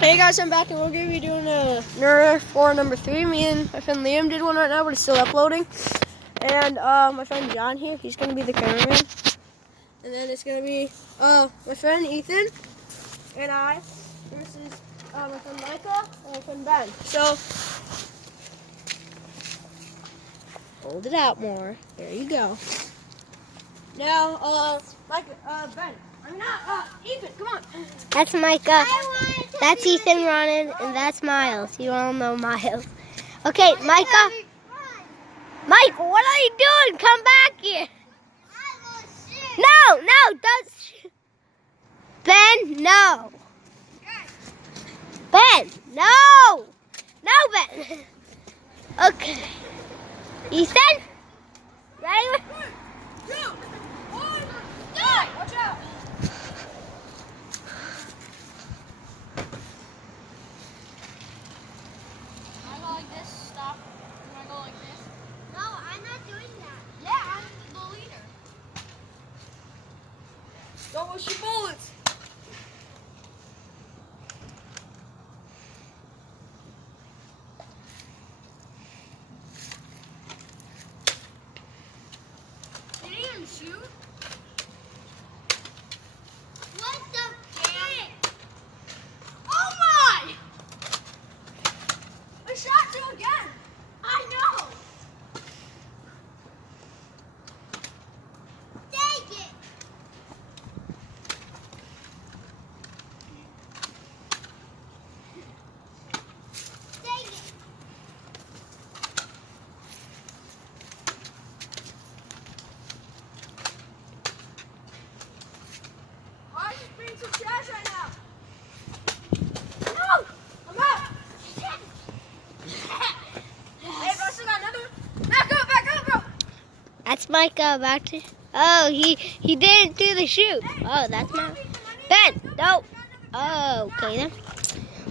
Hey guys, I'm back and we're going to be doing a Nerf 4 number 3. Me and my friend Liam did one right now, but it's still uploading. And my friend John here, he's going to be the cameraman. And then it's going to be my friend Ethan and I. And this is my friend Micah and my friend Ben. So, hold it out more. There you go. Now, Micah, Ben. Ethan, come on. That's Micah. That's Ethan running, and that's Miles. You all know Miles. Okay, Micah. Mike, what are you doing? Come back here. No, don't shoot. Ben, no. Ben, no. No, Ben. Okay. Ethan? Ready? Watch out. Don't waste your bullets. Did he even shoot? What the heck? Oh my! I shot you again. I know. Take it. Some trash right now. No! I'm out! Hey, bro, still got another. Back up, bro! That's Micah back to. Oh, he didn't do the shoot. Oh, that's not. Ben, no. Oh, okay then.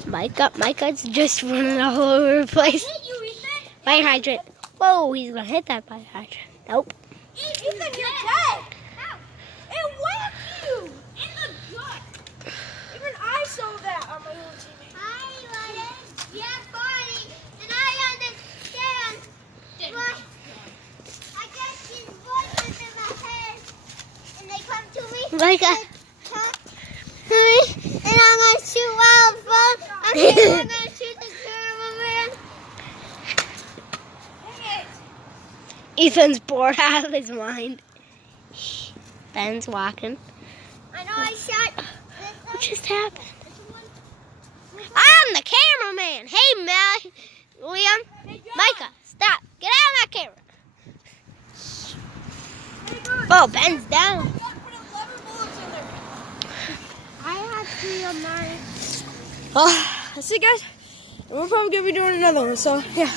Micah's just running all over the place. Fire hydrant. Whoa, he's gonna hit that fire hydrant. Nope. Ethan, you're dead. It whacked you in the gut. Even I saw that on my little teammate. I let it. Yeah, funny. And I understand. But I get these voices in my head. And they come to me. Micah. And I'm going to shoot wildfire. I'm going to shoot the cameraman. Dang it. Ethan's bored out of his mind. Ben's walking. I know I shot. What just happened? I'm the cameraman. Hey, Liam. Micah, stop. Get out of my camera. Oh, Ben's down. I have 3 on mine. That's it, guys. And we're probably going to be doing another one, so yeah.